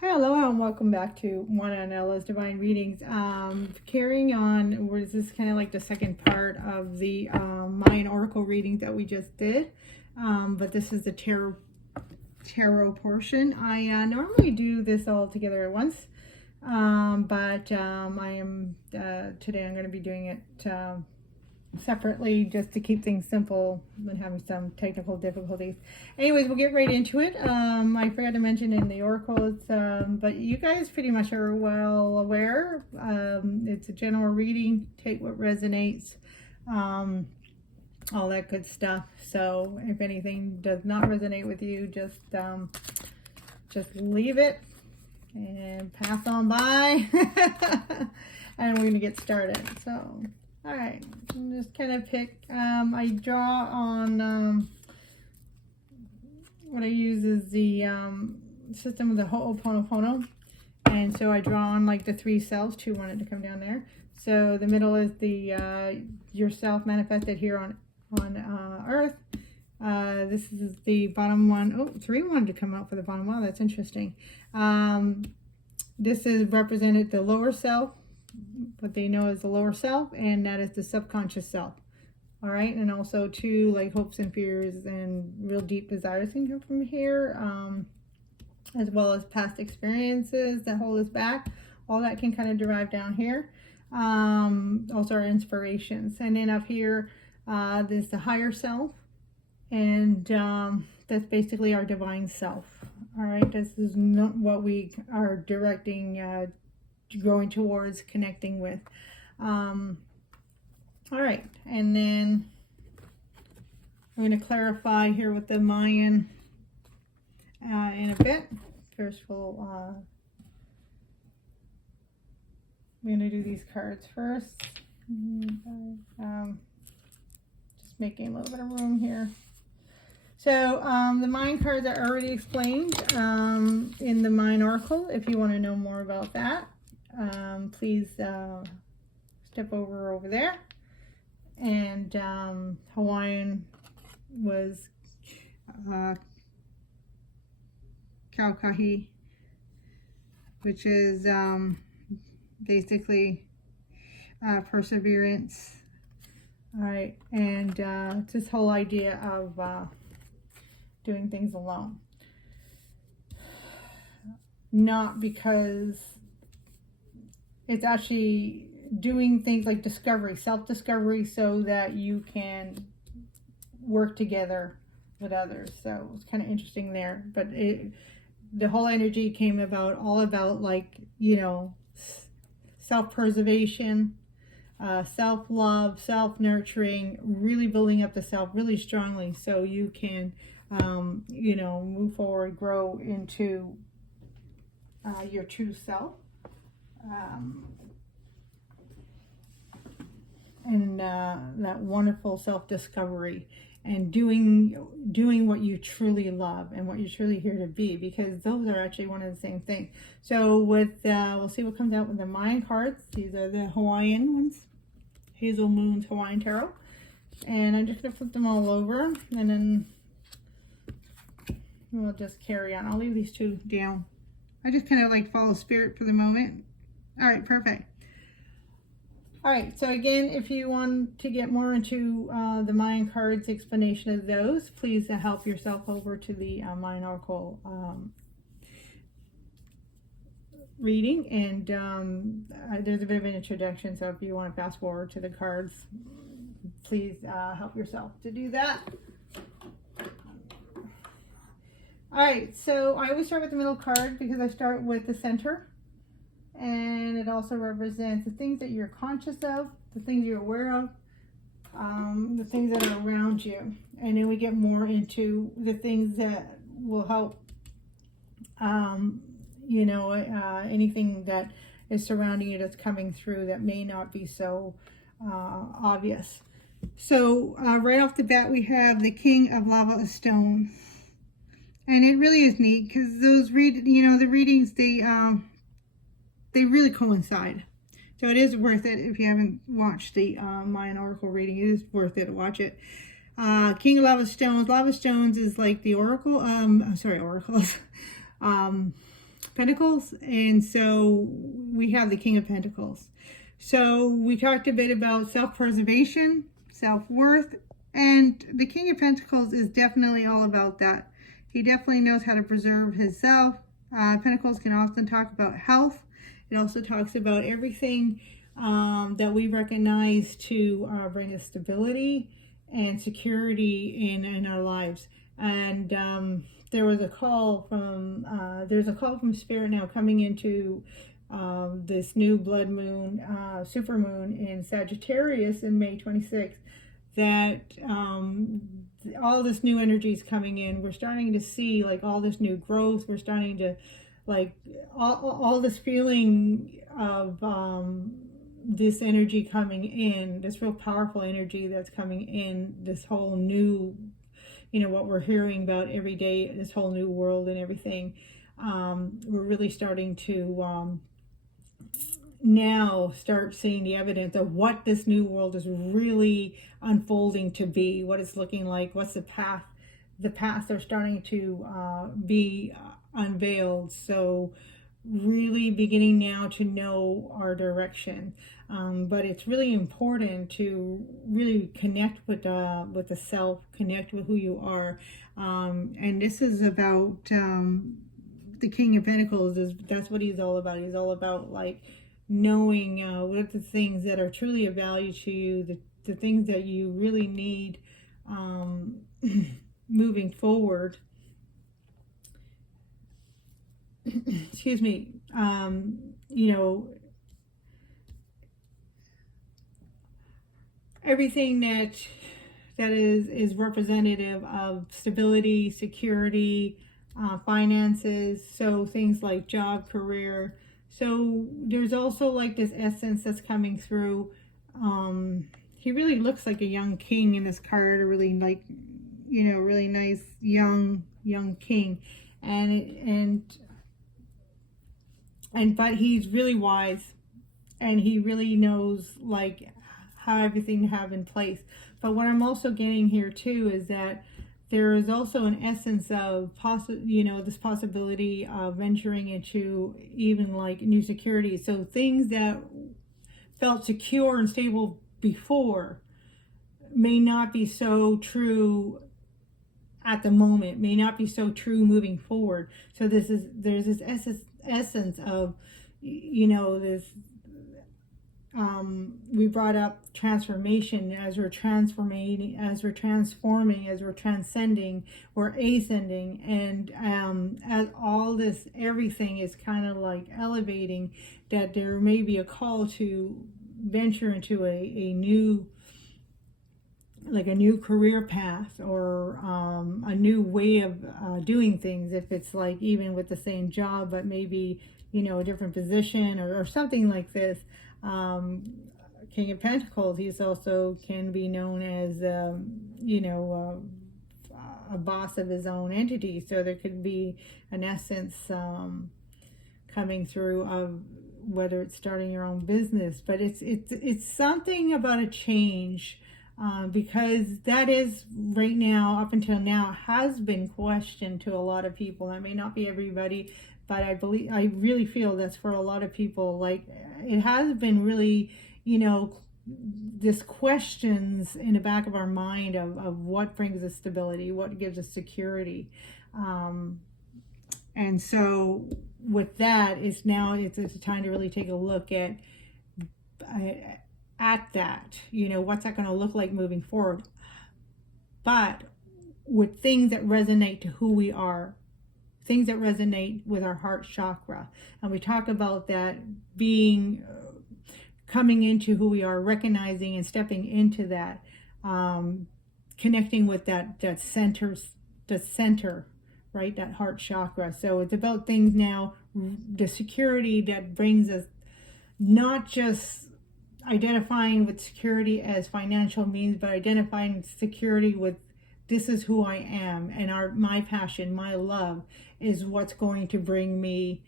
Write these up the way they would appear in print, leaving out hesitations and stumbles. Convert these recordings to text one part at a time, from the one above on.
Hi, aloha, and welcome back to Moana Anela's Divine Readings. Carrying on, this is kind of like the second part of the Mayan Oracle readings that we just did. But this is the tarot portion. I normally do this all together at once. But I am, today I'm going to be doing it separately just to keep things simple and having some technical difficulties. Anyways, we'll get right into it. I forgot to mention in the oracles, but you guys pretty much are well aware. It's a general reading. Take what resonates, all that good stuff. So if anything does not resonate with you, just leave it and pass on by. And we're going to get started. So all right, just kind of pick, I draw on, what I use is the system of the Ho'oponopono. And so I draw on like the three selves, 2 wanted to come down there. So the middle is the yourself manifested here on Earth. This is the bottom one. Oh, 3 wanted to come out for the bottom. Wow, that's interesting. This is represented the lower self, what they know as the lower self, and that is the subconscious self. All right, and also too, like hopes and fears and real deep desires can come from here, as well as past experiences that hold us back. All that can kind of derive down here. Also our inspirations, and then up here there's the higher self, and that's basically our divine self. All right, this is not what we are directing, going towards connecting with. All right, and then I'm going to clarify here with the Mayan in a bit. First we'll I'm going to do these cards first. Just making a little bit of room here. So the Mayan cards are already explained in the Mayan Oracle. If you want to know more about that, please step over there. And Hawaiian was Kakou, which is basically perseverance. All right, and it's this whole idea of doing things alone. Not because it's actually doing things like discovery, self-discovery, so that you can work together with others. So it's kind of interesting there. But the whole energy came about, all about, like, you know, self-preservation, self-love, self-nurturing, really building up the self really strongly so you can, you know, move forward, grow into your true self. And that wonderful self-discovery and doing what you truly love and what you're truly here to be, because those are actually one of the same things. So with we'll see what comes out with the Mayan cards. These are the Hawaiian ones, Hazel Moon's Hawaiian Tarot, and I'm just gonna flip them all over, and then we'll just carry on. I'll leave these 2 down. I just kind of like follow spirit for the moment. All right, perfect. All right, so again, if you want to get more into the Mayan cards, explanation of those, please help yourself over to the Mayan Oracle reading. And there's a bit of an introduction, so if you want to fast forward to the cards, please help yourself to do that. All right, so I always start with the middle card because I start with the center. And it also represents the things that you're conscious of, the things you're aware of, the things that are around you. And then we get more into the things that will help, you know, anything that is surrounding you that's coming through that may not be so obvious. So right off the bat, we have the King of Lava Stone. And it really is neat because those the readings, they really coincide. So it is worth it if you haven't watched the Mayan Oracle reading. It is worth it to watch it. King of Lava Stones is like the oracle. Oracles. Pentacles, and so we have the King of Pentacles. So we talked a bit about self-preservation, self-worth, and the King of Pentacles is definitely all about that. He definitely knows how to preserve himself. Pentacles can often talk about health. It also talks about everything that we recognize to bring us stability and security in our lives. And there was a call from there's a call from Spirit now coming into this new blood moon, super moon in Sagittarius in May 26th, that all this new energy is coming in. We're starting to see like all this new growth. We're starting to like all this feeling of this energy coming in, this real powerful energy that's coming in, this whole new, you know, what we're hearing about every day, this whole new world and everything. We're really starting to now start seeing the evidence of what this new world is really unfolding to be, what it's looking like, what's the path. The paths are starting to be unveiled. So really beginning now to know our direction. But it's really important to really connect with the self, connect with who you are. And this is about the King of Pentacles. That's what he's all about. He's all about like knowing what the things that are truly of value to you, the things that you really need moving forward. Excuse me. You know, everything that is representative of stability, security, finances. So things like job, career. So there's also like this essence that's coming through. He really looks like a young king in this card, a really like, you know, really nice young king, but he's really wise, and he really knows like how everything to have in place. But what I'm also getting here too is that there is also an essence of this possibility of venturing into even like new security. So things that felt secure and stable before may not be so true at the moment, may not be so true moving forward. So there's this essence of, you know, this we brought up transformation. As we're transforming, as we're transforming, as we're transcending, we're ascending, and as all this everything is kind of like elevating, that there may be a call to venture into a new, like a new career path, or a new way of doing things. If it's like even with the same job, but maybe, you know, a different position, or something like this. King of Pentacles, he's also can be known as, you know, a boss of his own entity. So there could be an essence coming through of whether it's starting your own business, but it's something about a change. Because that is right now, up until now, has been questioned to a lot of people. That may not be everybody, but I really feel that's for a lot of people. Like, it has been really, you know, this questions in the back of our mind of what brings us stability, what gives us security. And so with that, it's a time to really take a look at that, you know, what's that going to look like moving forward, but with things that resonate to who we are, things that resonate with our heart chakra. And we talk about that being coming into who we are, recognizing and stepping into that, connecting with that center, right, that heart chakra. So it's about things now, the security that brings us, not just identifying with security as financial means, but identifying security with, this is who I am, and my passion, my love is what's going to bring me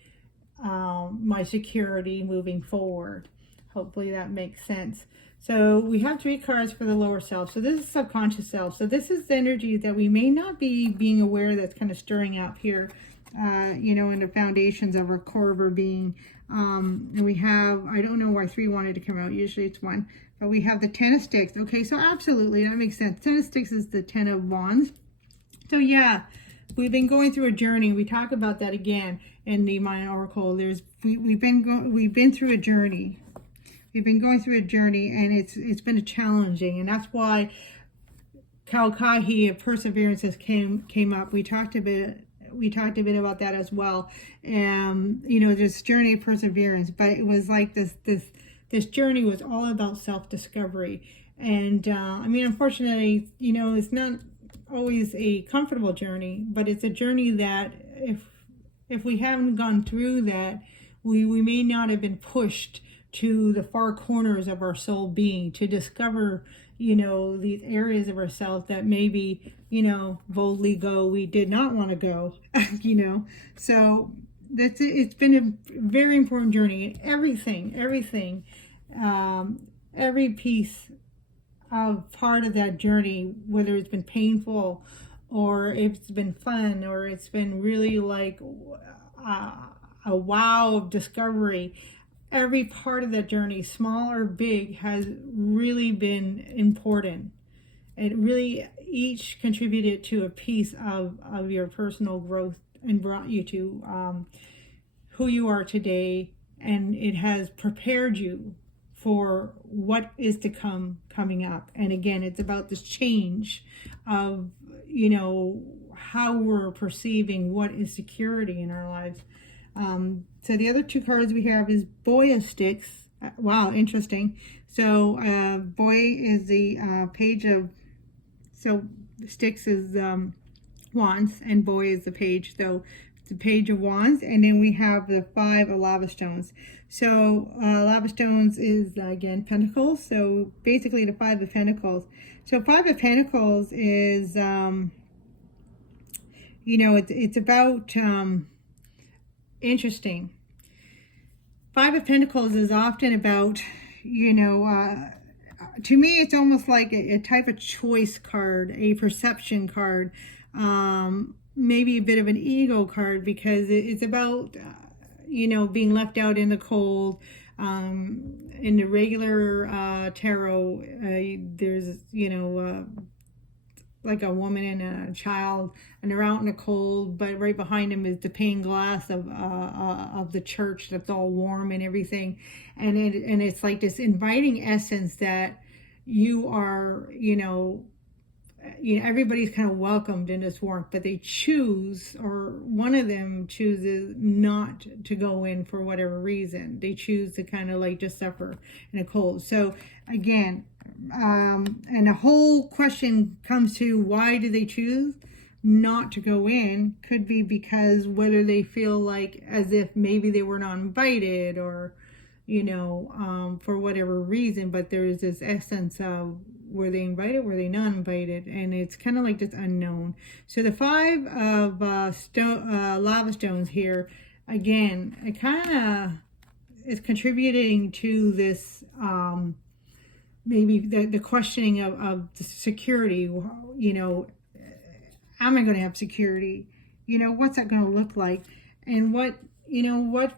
my security moving forward. Hopefully that makes sense. So we have 3 cards for the lower self. So this is subconscious self. So this is the energy that we may not be being aware that's kind of stirring up here in the foundations of our core of our being. And we have, I don't know why 3 wanted to come out, usually it's 1, but we have the 10 of Sticks. Okay, so absolutely, that makes sense. 10 of Sticks is the 10 of Wands. So yeah, we've been going through a journey. We talk about that again in the Mayan Oracle. We've been through a journey. We've been going through a journey, and it's been challenging, and that's why Kakou, perseverance, came up. We talked a bit about that as well. This journey of perseverance, but it was like this journey was all about self-discovery. And unfortunately, it's not always a comfortable journey, but it's a journey that if we haven't gone through that, we may not have been pushed to the far corners of our soul being to discover these areas of ourselves that maybe boldly we did not want to go. So it's been a very important journey. Everything every piece of part of that journey, whether it's been painful or it's been fun or it's been really like a wow of discovery, every part of that journey, small or big, has really been important. It really each contributed to a piece of your personal growth and brought you to who you are today, and it has prepared you for what is to coming up. And again, it's about this change of how we're perceiving what is security in our lives. So the other 2 cards we have is Boy of Sticks. Wow, interesting. So Boy is the page of, so Sticks is Wands, and Boy is the page. So it's the page of Wands, and then we have the 5 of Lava Stones. So Lava Stones is again Pentacles. So basically the 5 of Pentacles. So 5 of Pentacles is it's about interesting. 5 of Pentacles is often about, to me, it's almost like a type of choice card, a perception card, maybe a bit of an ego card, because it's about, being left out in the cold. In the regular tarot, there's, like a woman and a child, and they're out in the cold, but right behind them is the pane glass of the church that's all warm and everything, and it's like this inviting essence that you are, everybody's kind of welcomed in this warmth, but they choose, or one of them chooses not to go in for whatever reason. They choose to kind of like just suffer in a cold. So again, and the whole question comes to, why do they choose not to go in? Could be because whether they feel like as if maybe they were not invited, or for whatever reason, but there's this essence of, were they invited, were they not invited, and it's kind of like this unknown. So the 5 of lava stones here, again, it kind of is contributing to this maybe the questioning of the security. Am I going to have security? What's that going to look like? And what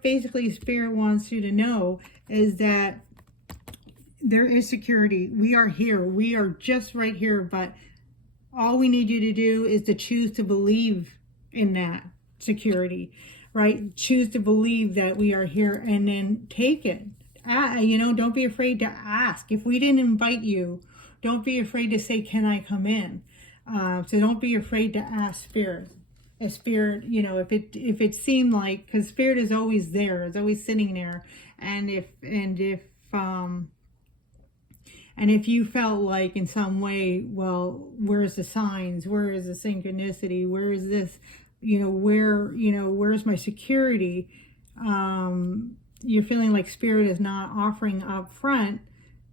basically Spirit wants you to know is that there is security. We are here. We are just right here. But all we need you to do is to choose to believe in that security, right? Choose to believe that we are here, and then take it. Don't be afraid to ask. If we didn't invite you, don't be afraid to say, can I come in? So don't be afraid to ask Spirit. If Spirit, if it seemed like, because Spirit is always there, it's always sitting there. And if you felt like in some way, well, where's the signs? Where is the synchronicity? Where is this? Where's my security? You're feeling like Spirit is not offering up front,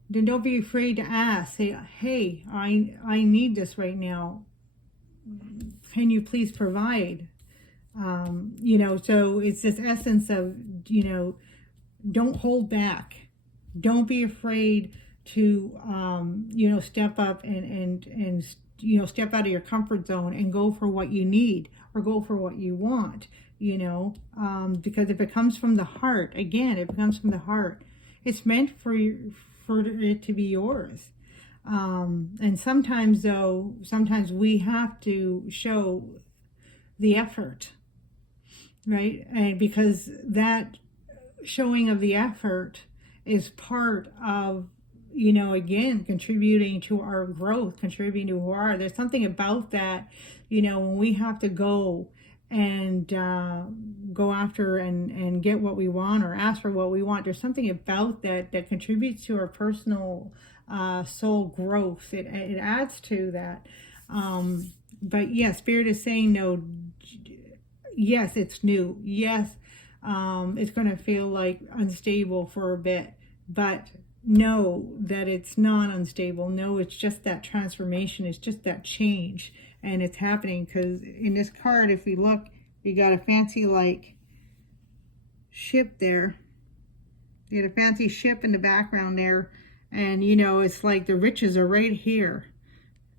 then don't be afraid to ask. Say, hey, I need this right now. Can you please provide? So it's this essence of, don't hold back. Don't be afraid to, step up and step out of your comfort zone and go for what you need, or go for what you want. you know, because if it comes from the heart, again, if it comes from the heart, it's meant for it to be yours. And sometimes though, sometimes we have to show the effort, right? And because that showing of the effort is part of, you know, again, contributing to our growth, contributing to who we are. There's something about that, you know, when we have to go and go after and get what we want or ask for what we want. There's something about that that contributes to our personal soul growth. It adds to that. But yeah, Spirit is saying no. Yes, it's new. Yes, it's going to feel like unstable for a bit, but know that it's not unstable. No, it's just that transformation. It's just that change, and it's happening because in this card, if we look, you got a fancy like ship there. You got a fancy ship in the background there, and you know it's like the riches are right here.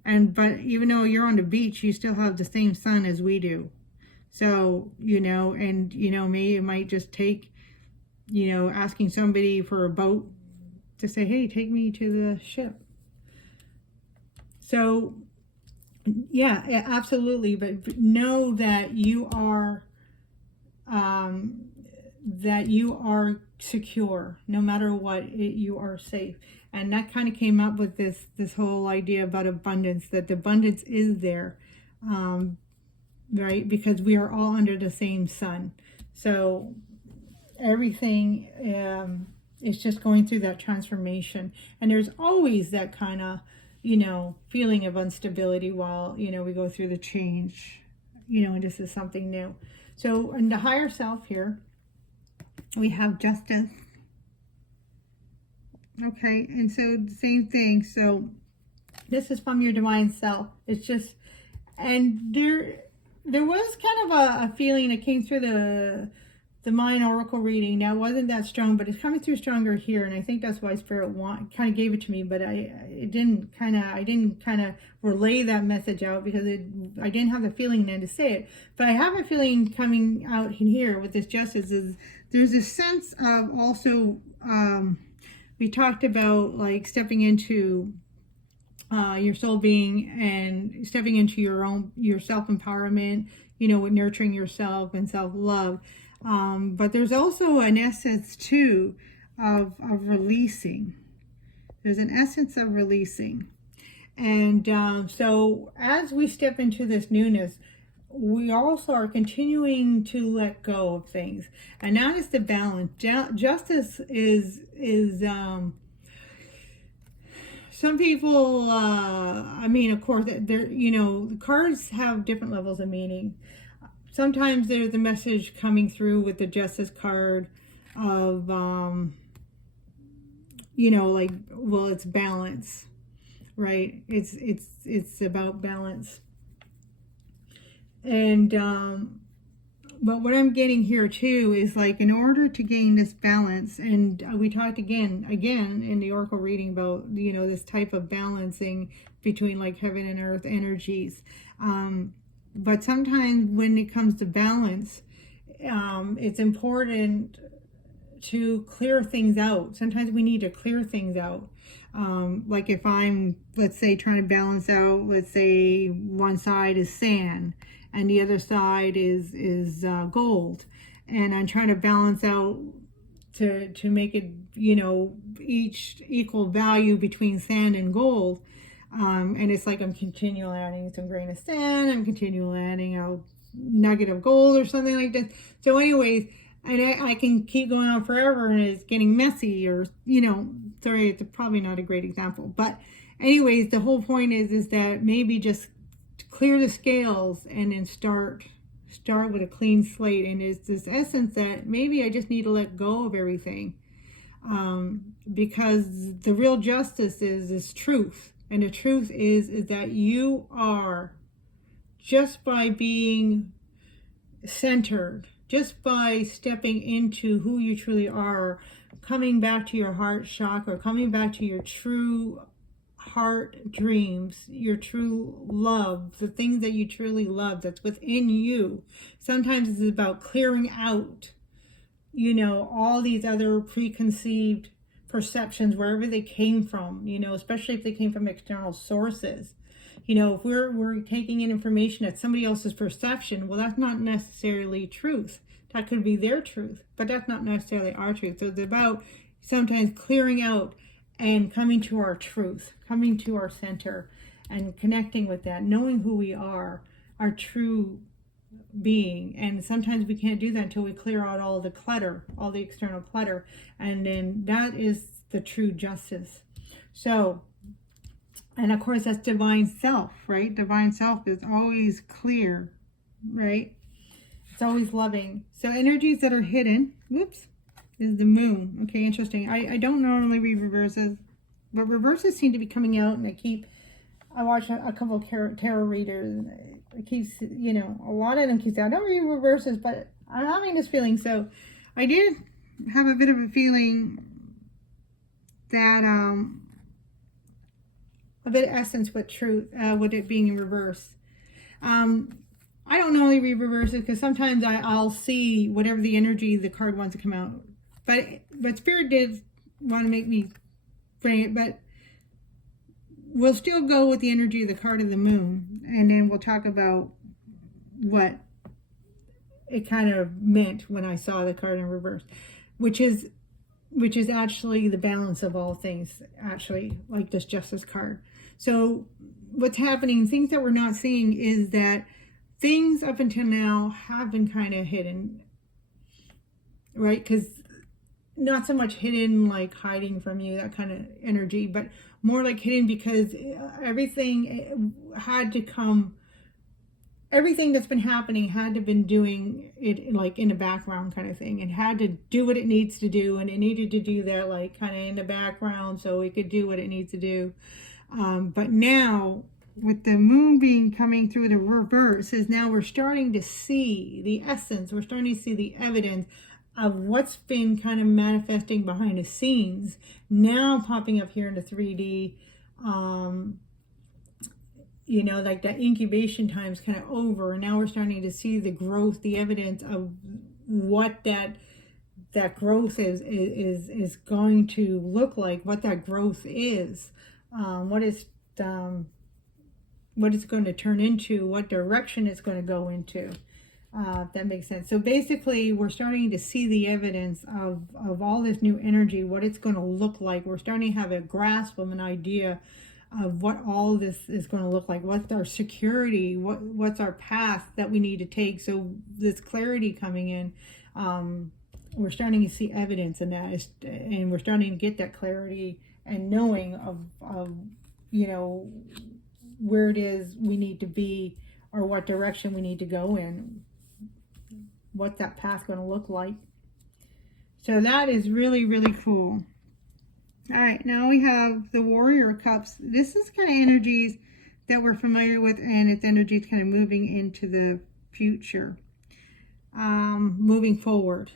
And but even though you're on the beach, you still have the same sun as we do. So, you know, and you know, maybe it might just take, you know, asking somebody for a boat to say, hey, take me to the ship. So yeah, absolutely. But know that you are secure. No matter what, you are safe. And that kind of came up with this whole idea about abundance, that the abundance is there, right? Because we are all under the same sun. So everything is just going through that transformation. And there's always that kind of, you know, feeling of instability while, you know, we go through the change, you know, and this is something new. So in the higher self here, we have justice. Okay, and so the same thing. So this is from your divine self. It's just, and there was kind of a feeling that came through the Mayan Oracle reading. Now, it wasn't that strong, but it's coming through stronger here, and I think that's why Spirit kind of gave it to me. But I didn't kind of relay that message out because I didn't have the feeling then to say it. But I have a feeling coming out in here with this justice is there's a sense of also we talked about like stepping into your soul being and stepping into your self-empowerment, you know, with nurturing yourself and self-love. But there's also an essence too of releasing. There's an essence of releasing. And so as we step into this newness, we also are continuing to let go of things. And that is the balance. Justice is some people, I mean, of course, there, you know, the cards have different levels of meaning. Sometimes there's a message coming through with the Justice card of, you know, like, well, it's balance, right? It's about balance. And, but what I'm getting here too is like, in order to gain this balance, and we talked again in the Oracle reading about, you know, this type of balancing between like heaven and earth energies. But sometimes when it comes to balance, it's important to clear things out. Sometimes we need to clear things out. Like if I'm, let's say, trying to balance out, let's say one side is sand and the other side is gold, and I'm trying to balance out to make it, you know, each equal value between sand and gold. And it's like I'm continually adding some grain of sand, I'm continually adding a nugget of gold or something like this. So anyways, and I can keep going on forever and it's getting messy, or, you know, sorry, it's probably not a great example. But anyways, the whole point is that maybe just clear the scales and then start with a clean slate. And it's this essence that maybe I just need to let go of everything. Because the real justice is truth. And the truth is that you are, just by being centered, just by stepping into who you truly are, coming back to your heart chakra, coming back to your true heart dreams, your true love, the things that you truly love that's within you. Sometimes it's about clearing out, you know, all these other preconceived perceptions, wherever they came from, you know, especially if they came from external sources. You know, if we're taking in information that's somebody else's perception, well, that's not necessarily truth. That could be their truth, but that's not necessarily our truth. So it's about sometimes clearing out and coming to our truth, coming to our center and connecting with that, knowing who we are, our true being. And sometimes we can't do that until we clear out all the clutter, all the external clutter. And then that is the true justice. So, and of course, that's divine self, right? Divine self is always clear, right? It's always loving. So energies that are hidden, whoops, is the moon. Okay, interesting. I don't normally read reverses, but reverses seem to be coming out, and I watch a couple of tarot readers, and it keeps, you know, a lot of them keep saying, I don't read reverses, but I'm having this feeling. So I did have a bit of a feeling that, a bit of essence with truth, with it being in reverse. I don't normally read reverses because sometimes I'll see whatever the energy the card wants to come out. But Spirit did want to make me bring it, but we'll still go with the energy of the card of the moon, and then we'll talk about what it kind of meant when I saw the card in reverse, which is actually the balance of all things, actually, like this Justice card. So what's happening, things that we're not seeing, is that things up until now have been kind of hidden, right? Because not so much hidden like hiding from you, that kind of energy, but more like hidden because everything had to come, everything that's been happening had to been doing it like in the background kind of thing, and had to do what it needs to do, and it needed to do that like kind of in the background so it could do what it needs to do. But now with the moon being coming through the reverse, is now we're starting to see the essence, we're starting to see the evidence of what's been kind of manifesting behind the scenes, now popping up here in the 3D. You know, like that incubation time is kind of over, and now we're starting to see the growth, the evidence of what that growth is going to look like, what that growth is, what it's going to turn into, what direction it's going to go into. If that makes sense. So basically, we're starting to see the evidence of all this new energy, what it's going to look like. We're starting to have a grasp of an idea of what all this is going to look like. What's our security? What's our path that we need to take? So this clarity coming in, we're starting to see evidence in that, and we're starting to get that clarity and knowing of you know, where it is we need to be, or what direction we need to go in, what that path going to look like. So that is really, really cool. All right, now we have the Warrior Cups. This is kind of energies that we're familiar with, and its energies kind of moving into the future, moving forward.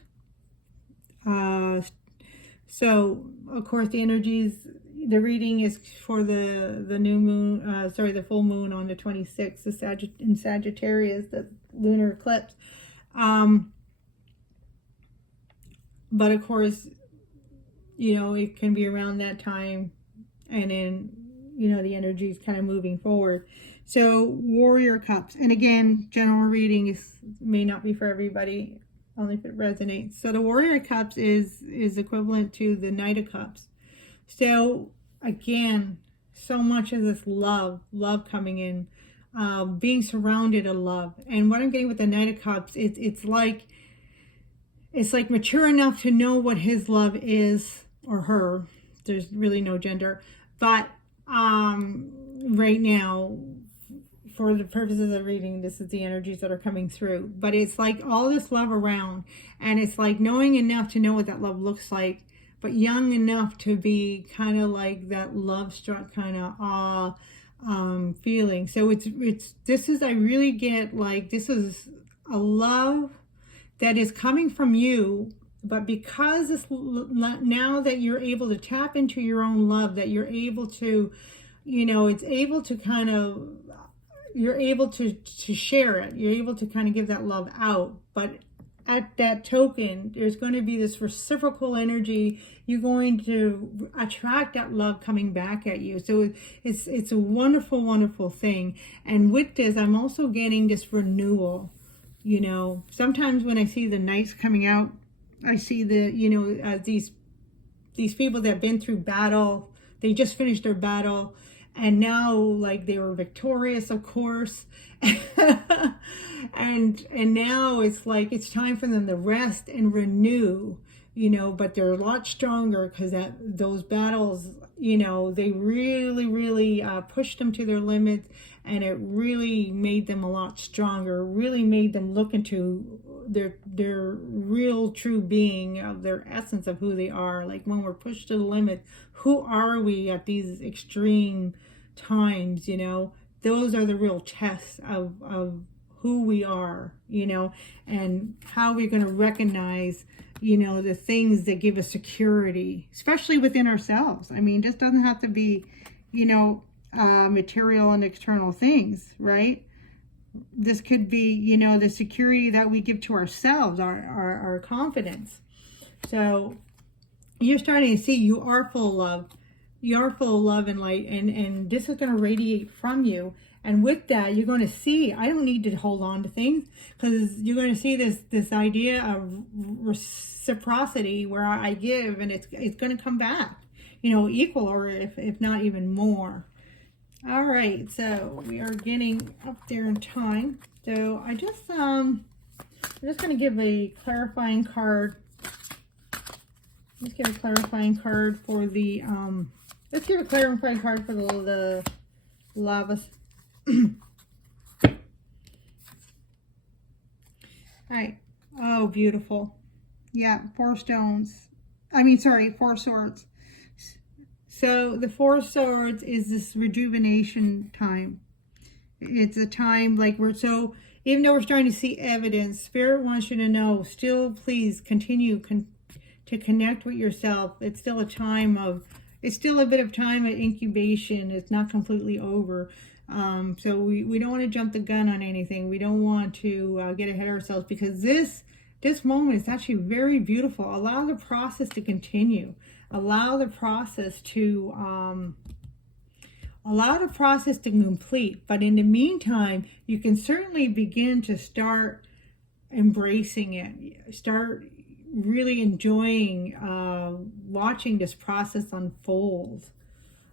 So of course the energies, the reading is for the new moon, the full moon on the 26th, in Sagittarius, the lunar eclipse. But of course, you know, it can be around that time, and then, you know, the energy is kind of moving forward. So Warrior Cups, and again, general reading may not be for everybody, only if it resonates. So the Warrior Cups is equivalent to the Knight of Cups. So again, so much of this love coming in, being surrounded in love. And what I'm getting with the Knight of Cups, it's like mature enough to know what his love is, or her. There's really no gender. But right now, for the purposes of reading, this is the energies that are coming through. But it's like all this love around, and it's like knowing enough to know what that love looks like, but young enough to be kind of like that love struck kind of awe feeling. So I really get like, this is a love that is coming from you, but because now that you're able to tap into your own love, that you're able to you know, it's able to kind of, you're able to share it. You're able to kind of give that love out. But at that token, there's going to be this reciprocal energy. You're going to attract that love coming back at you. So it's a wonderful, wonderful thing. And with this, I'm also getting this renewal. You know, sometimes when I see the knights coming out, I see the, you know, these people that have been through battle. They just finished their battle. And now, like, they were victorious, of course. and now it's like it's time for them to rest and renew, you know, but they're a lot stronger because those battles, you know, they really, really pushed them to their limits, and it really made them a lot stronger, really made them look into their real true being, of their essence of who they are. Like, when we're pushed to the limit, who are we at these extreme times, you know? Those are the real tests of who we are, you know, and how we're going to recognize, you know, the things that give us security, especially within ourselves. I mean, this doesn't have to be, you know, material and external things, right? This could be, you know, the security that we give to ourselves, our confidence. So you're starting to see you are full of love. You are full of love and light, and this is going to radiate from you. And with that, you're going to see, I don't need to hold on to things, because you're going to see this idea of reciprocity, where I give and it's going to come back, you know, equal, or if not even more. All right, so we are getting up there in time. So I'm just going to give a clarifying card. Let's give a clarifying card for the let's give a clarifying card for the lava. All right. Oh, beautiful. Yeah, 4 stones. I mean, sorry, 4 swords. So the 4 swords is this rejuvenation time. It's a time like even though we're starting to see evidence, Spirit wants you to know, still please continue to connect with yourself. It's still a time of, it's still a bit of time of incubation. It's not completely over. So we don't want to jump the gun on anything. We don't want to get ahead of ourselves, because this moment is actually very beautiful. Allow the process to continue. Allow the process to complete. But in the meantime, you can certainly begin to start embracing it. Start really enjoying watching this process unfold,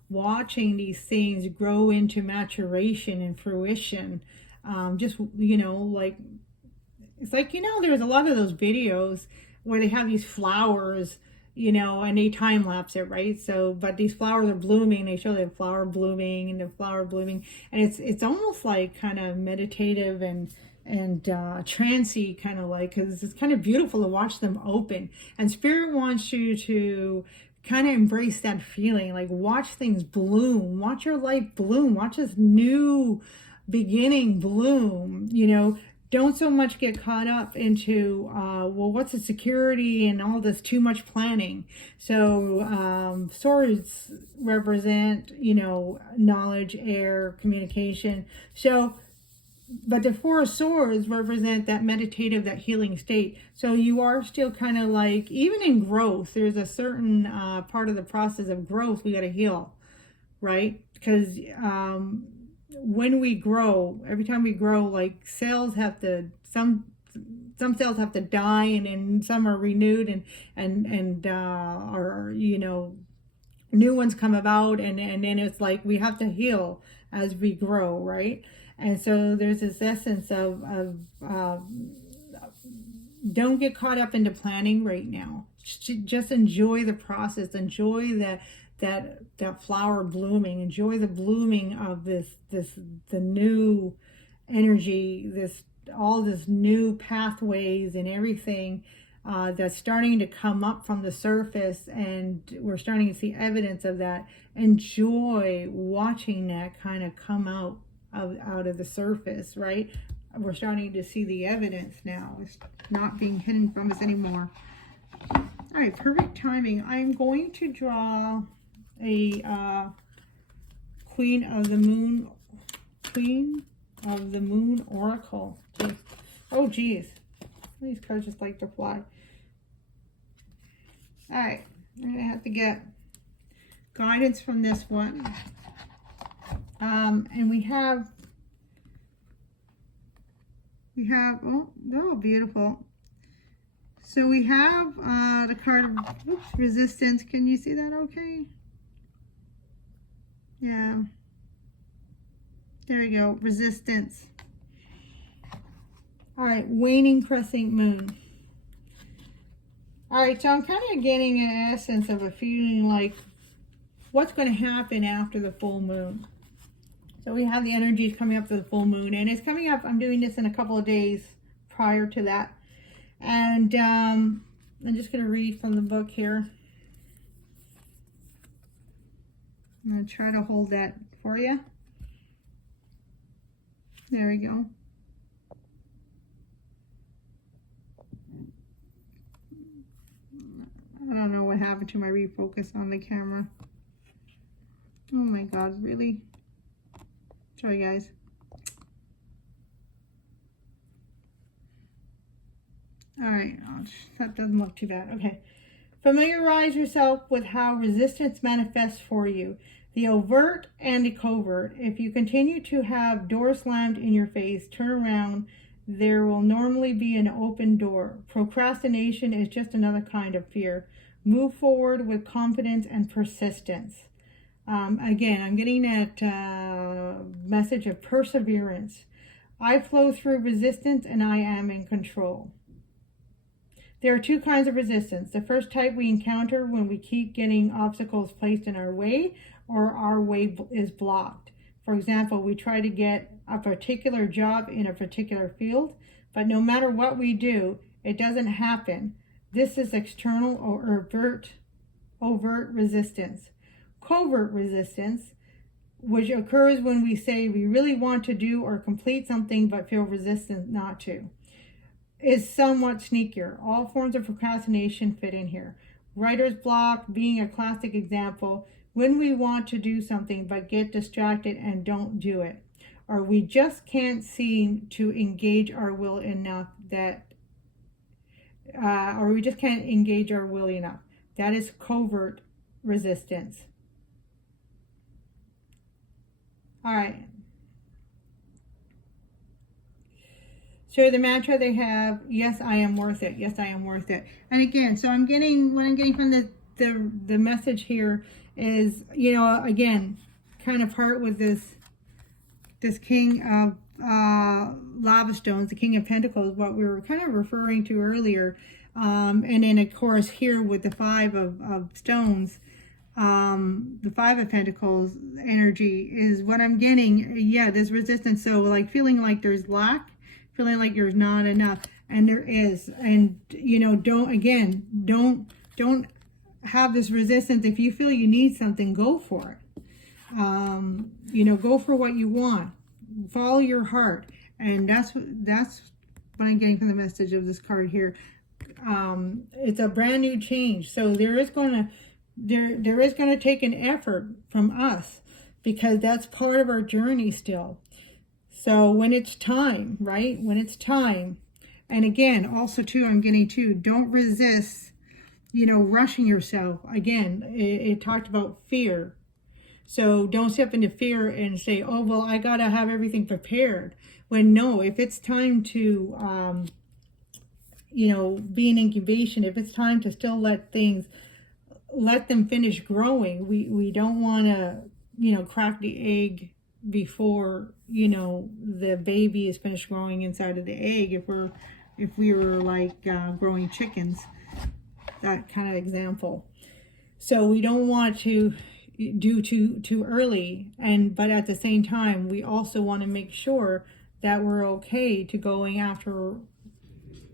watching these things grow into maturation and fruition. Just, you know, like, it's like, you know, there's a lot of those videos where they have these flowers, you know, and they time lapse it, right? So, but these flowers are blooming. They show the flower blooming and the flower blooming, and it's almost like kind of meditative and trancy, kind of like, because it's kind of beautiful to watch them open. And Spirit wants you to kind of embrace that feeling, like watch things bloom, watch your life bloom, watch this new beginning bloom, you know. Don't so much get caught up into, well, what's the security and all this too much planning. So swords represent, you know, knowledge, air, communication. So, but the 4 swords represent that meditative, that healing state. So you are still kind of like, even in growth, there's a certain part of the process of growth we got to heal, right? Because when we grow, every time we grow, like, cells have to, some cells have to die, and then some are renewed, and are, you know, new ones come about, and then it's like we have to heal as we grow, right? And so there's this essence of don't get caught up into planning right now. Just enjoy the process. Enjoy that flower blooming. Enjoy the blooming of the new energy, all this new pathways and everything that's starting to come up from the surface, and we're starting to see evidence of that. Enjoy watching that kind of come out of the surface, right? We're starting to see the evidence now. It's not being hidden from us anymore. All right, perfect timing. I'm going to draw a Queen of the Moon Oracle. Jeez. Oh, geez. These cards just like to fly. All right, I'm gonna have to get guidance from this one. And we have, oh, beautiful. So we have the card of resistance. Can you see that okay? Yeah. There we go, resistance. All right, waning crescent moon. All right, so I'm kind of getting an essence of a feeling like what's going to happen after the full moon. So we have the energies coming up to the full moon, and it's coming up, I'm doing this in a couple of days prior to that. And I'm just going to read from the book here. I'm going to try to hold that for you. There we go. I don't know what happened to my refocus on the camera. Oh my God, really? Sorry, guys. All right, that doesn't look too bad. Okay. Familiarize yourself with how resistance manifests for you, the overt and the covert. If you continue to have doors slammed in your face, turn around. There will normally be an open door. Procrastination is just another kind of fear. Move forward with confidence and persistence. Again, I'm getting that message of perseverance. I flow through resistance and I am in control. There are two kinds of resistance. The first type we encounter when we keep getting obstacles placed in our way or our way is blocked. For example, we try to get a particular job in a particular field, but no matter what we do, it doesn't happen. This is external or overt resistance. Covert resistance, which occurs when we say we really want to do or complete something but feel resistant not to, is somewhat sneakier. All forms of procrastination fit in here. Writer's block being a classic example, when we want to do something but get distracted and don't do it, or we just can't seem to engage our will enough that That is covert resistance. All right. So the mantra they have, yes, I am worth it. Yes, I am worth it. And again, so what I'm getting from the message here is, you know, again, kind of part with this King of lava stones, the King of Pentacles, what we were kind of referring to earlier. And then of course here with the Five of Stones, the Five of Pentacles energy is what I'm getting. Yeah, this resistance. So like feeling like there's lack, feeling like there's not enough, and there is. And you know, don't have this resistance. If you feel you need something, go for it. You know, go for what you want, follow your heart. And that's what I'm getting from the message of this card here. It's a brand new change, so there is going to take an effort from us, because that's part of our journey still. So when it's time, right? When it's time. And again, also too, I'm getting too, don't resist, you know, rushing yourself. Again, it talked about fear. So don't step into fear and say, oh, well, I got to have everything prepared. When no, if it's time to, you know, be in incubation, if it's time to still let them finish growing, we don't want to, you know, crack the egg before, you know, the baby is finished growing inside of the egg. If we were like growing chickens, that kind of example. So we don't want to do too early, but at the same time, we also want to make sure that we're okay to going after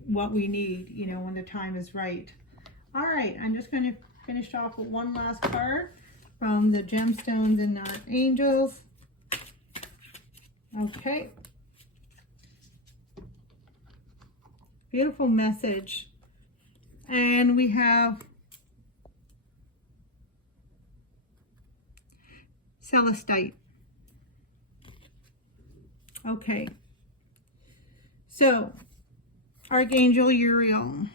what we need, you know, when the time is right. All right, I'm just going to finish off with one last card from the Gemstones and Angels. Okay. Beautiful message. And we have Celestite. Okay. So, Archangel Uriel.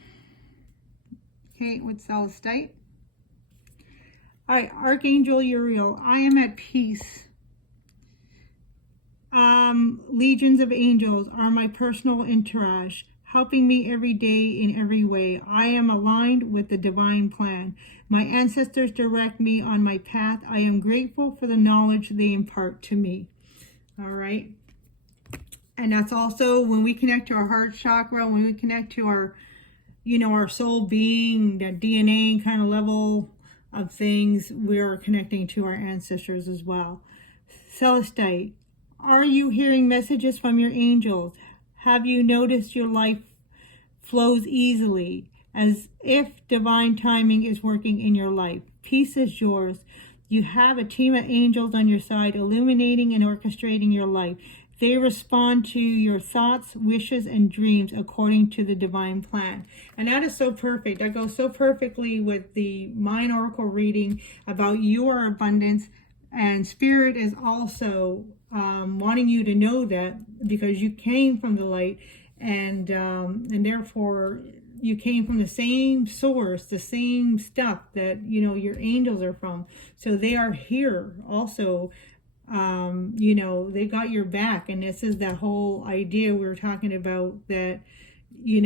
Okay, with Celestite. All right, Archangel Uriel, I am at peace. Legions of angels are my personal entourage, helping me every day in every way. I am aligned with the divine plan. My ancestors direct me on my path. I am grateful for the knowledge they impart to me. All right. And that's also when we connect to our heart chakra, when we connect to our, our soul being, that DNA kind of level of things, we're connecting to our ancestors as well. Celestite, are you hearing messages from your angels? Have you noticed your life flows easily, as if divine timing is working in your life? Peace is yours. You have a team of angels on your side, illuminating and orchestrating your life. They respond to your thoughts, wishes, and dreams according to the divine plan. And that is so perfect. That goes so perfectly with the Mayan Oracle reading about your abundance. And Spirit is also wanting you to know that, because you came from the light, and therefore you came from the same source, the same stuff that your angels are from. So they are here also. They got your back, and this is that whole idea we were talking about, that you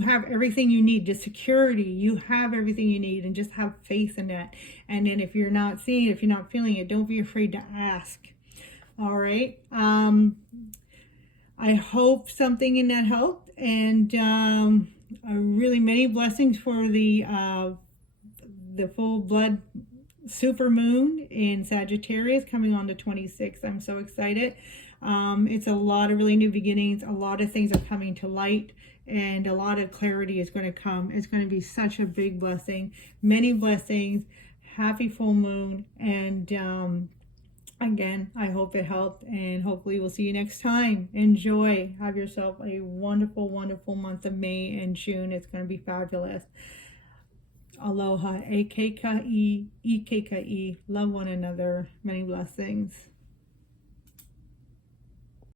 have everything you need, the security, you have everything you need, and just have faith in that. And then if you're not seeing it, if you're not feeling it, don't be afraid to ask. All right. I hope something in that helped, and really many blessings for the full blood supermoon in Sagittarius coming on the 26th. I'm so excited. It's a lot of really new beginnings. A lot of things are coming to light, and a lot of clarity is going to come. It's going to be such a big blessing. Many blessings. Happy full moon. And again, I hope it helped, and hopefully we'll see you next time. Enjoy. Have yourself a wonderful, wonderful month of May and June. It's going to be fabulous. Aloha, A-K-K-E, E-K-K-E. Love one another. Many blessings.